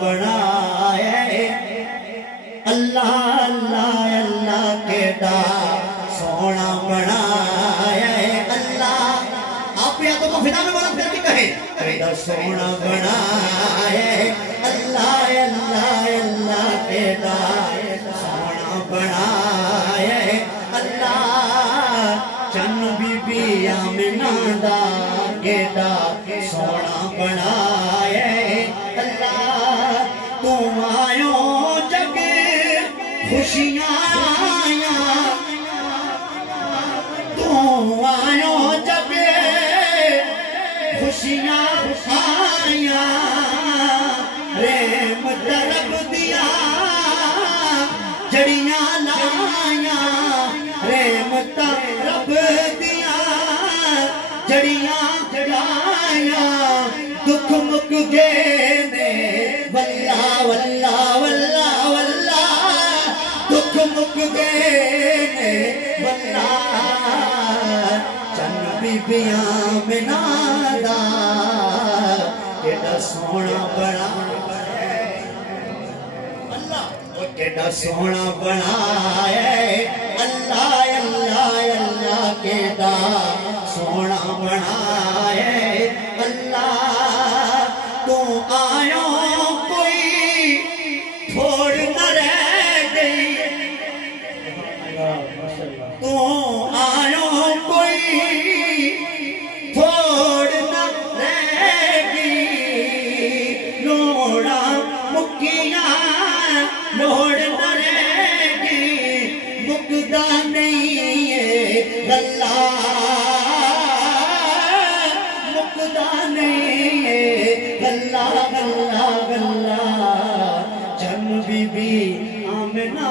बनाए अल्लाह अल्लाह अल्लाह केड़ा सोना बनाए अल्लाह। आप या तो फिदा में बोला फिर भी कहे केड़ा सोना बनाए अल्लाह अल्लाह अल्लाह केड़ा सोना बनाए अल्लाह। चन बीबी आमिना दा केड़ा सोना बनाए अल्लाह। तू आयो जग खुशियां आया तू आयो जग खुशियां आया रहमत रब दिया जड़ियां लाया रहमत रब दिया जड़ियां लाया। दुख मुक गए ने वल्ला वल्ला वल्ला वल्ला दुख मुक गए ने वल्ला। चन बीबियां मिना दा केड़ा सोना बना अल्लाह केड़ा सोना बनाए अल्लाह अल्लाह अल्लाह केड़ा सोना बनाए अल्लाह। तू आयो कोई थोड़ न रह गई तू आयो कोई थोड़ न रह गई लोड़ा मुकिया लोड़ न रह गई मुकदा नहीं है गल्ला मुकदा नहीं है गल्ला गल्ला गल्ला। चन बीबी आमिना